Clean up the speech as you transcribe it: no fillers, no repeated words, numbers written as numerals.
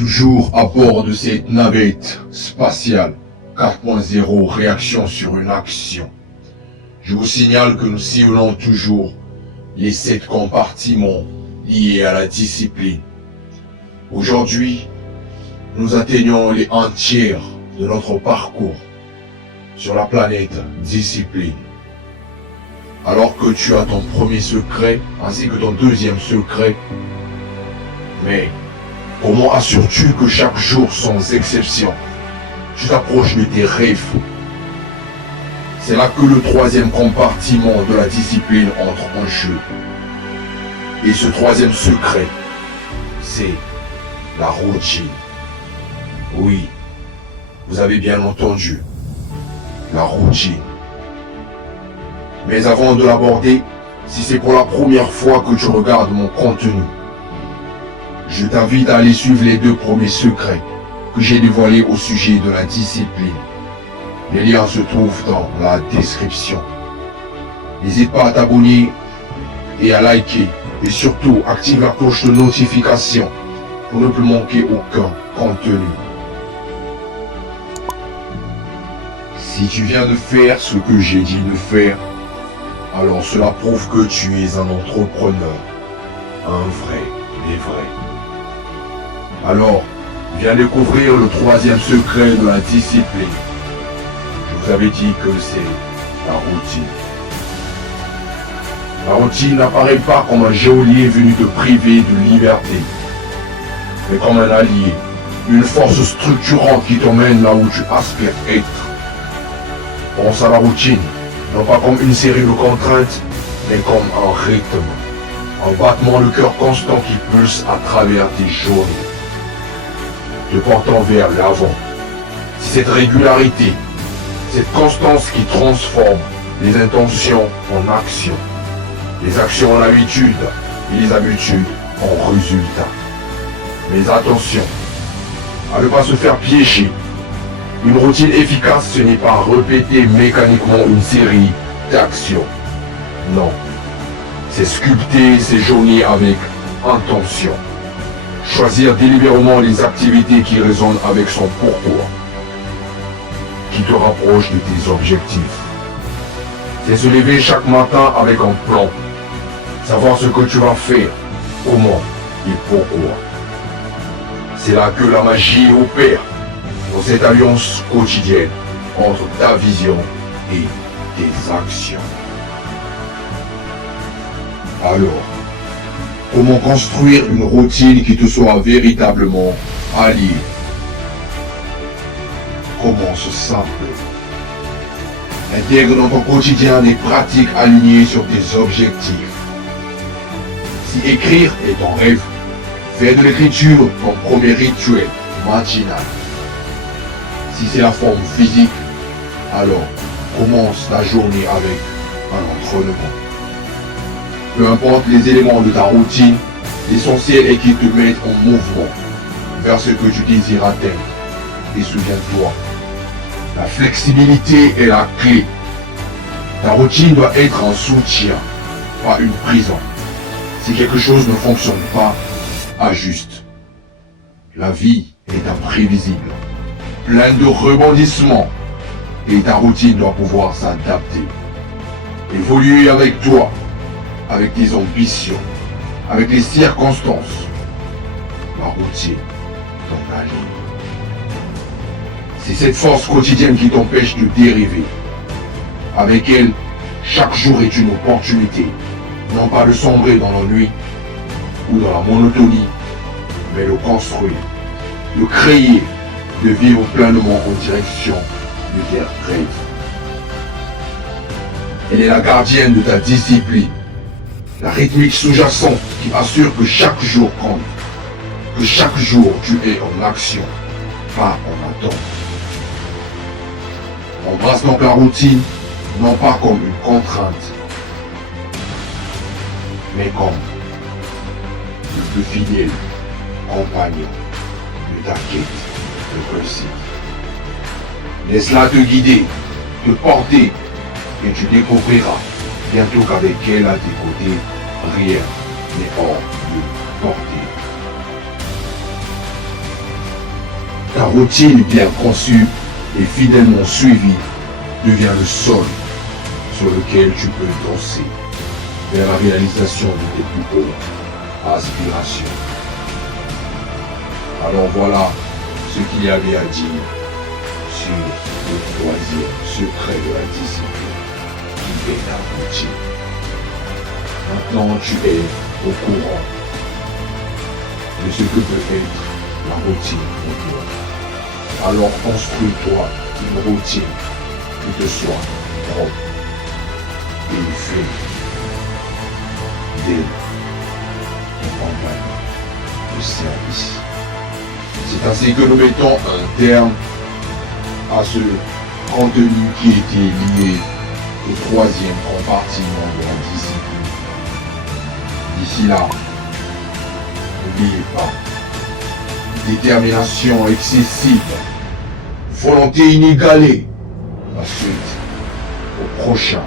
Toujours à bord de cette navette spatiale 4.0, réaction sur une action. Je vous signale que nous sillonnons toujours les 7 compartiments liés à la discipline. Aujourd'hui, nous atteignons les 1 tiers de notre parcours sur la planète discipline. Alors que tu as ton premier secret ainsi que ton deuxième secret, mais comment assures-tu que chaque jour sans exception, tu t'approches de tes rêves? C'est là que le troisième compartiment de la discipline entre en jeu. Et ce troisième secret, c'est la routine. Oui, vous avez bien entendu, la routine. Mais avant de l'aborder, si c'est pour la première fois que tu regardes mon contenu, je t'invite à aller suivre les 2 premiers secrets que j'ai dévoilés au sujet de la discipline. Les liens se trouvent dans la description. N'hésite pas à t'abonner et à liker et surtout active la cloche de notification pour ne plus manquer aucun contenu. Si tu viens de faire ce que j'ai dit de faire, alors cela prouve que tu es un entrepreneur, un vrai et vrai. Alors, viens découvrir le troisième secret de la discipline. Je vous avais dit que c'est la routine. La routine n'apparaît pas comme un geôlier venu te priver de liberté, mais comme un allié, une force structurante qui t'emmène là où tu aspires être. Pense à la routine, non pas comme une série de contraintes, mais comme un rythme, un battement de cœur constant qui pulse à travers tes journées, te portant vers l'avant. C'est cette régularité, cette constance qui transforme les intentions en actions, les actions en habitudes et les habitudes en résultats. Mais attention, à ne pas se faire piéger. Une routine efficace, ce n'est pas répéter mécaniquement une série d'actions. Non, c'est sculpter ses journées avec intention. Choisir délibérément les activités qui résonnent avec son pourquoi, qui te rapprochent de tes objectifs. C'est se lever chaque matin avec un plan, savoir ce que tu vas faire, comment et pourquoi. C'est là que la magie opère, dans cette alliance quotidienne entre ta vision et tes actions. Alors, comment construire une routine qui te soit véritablement alliée? Commence simple. Intègre dans ton quotidien des pratiques alignées sur tes objectifs. Si écrire est ton rêve, fais de l'écriture ton premier rituel matinal. Si c'est la forme physique, alors commence la journée avec un entraînement. Peu importe les éléments de ta routine, l'essentiel est qu'ils te mettent en mouvement vers ce que tu désires atteindre. Et souviens-toi, la flexibilité est la clé. Ta routine doit être un soutien, pas une prison. Si quelque chose ne fonctionne pas, ajuste. La vie est imprévisible, pleine de rebondissements, et ta routine doit pouvoir s'adapter. Évoluer avec toi, avec tes ambitions, avec les circonstances. La routine, ton allié. C'est cette force quotidienne qui t'empêche de dériver. Avec elle, chaque jour est une opportunité, non pas de sombrer dans l'ennui ou dans la monotonie, mais de construire, de créer, de vivre pleinement en direction de tes rêves. Elle est la gardienne de ta discipline, la rythmique sous-jacente qui assure que chaque jour compte, que chaque jour tu es en action, pas en attente. Embrasse donc la routine, non pas comme une contrainte, mais comme le plus fidèle compagnon de ta quête de réussite. Laisse-la te guider, te porter, et tu découvriras bientôt qu'avec elle à tes côtés, rien n'est hors de portée. Ta routine bien conçue et fidèlement suivie devient le sol sur lequel tu peux danser vers la réalisation de tes plus hautes aspirations. Alors voilà ce qu'il y avait à dire sur le troisième secret de la discipline, qui est la routine. Maintenant tu es au courant de ce que peut être la routine pour toi. Alors construis-toi une routine qui te soit propre et fait dès ton compagnie de service. C'est ainsi que nous mettons un terme à ce contenu qui était lié au troisième compartiment de la discipline. D'ici là, n'oubliez pas, détermination excessive, volonté inégalée. La suite au prochain.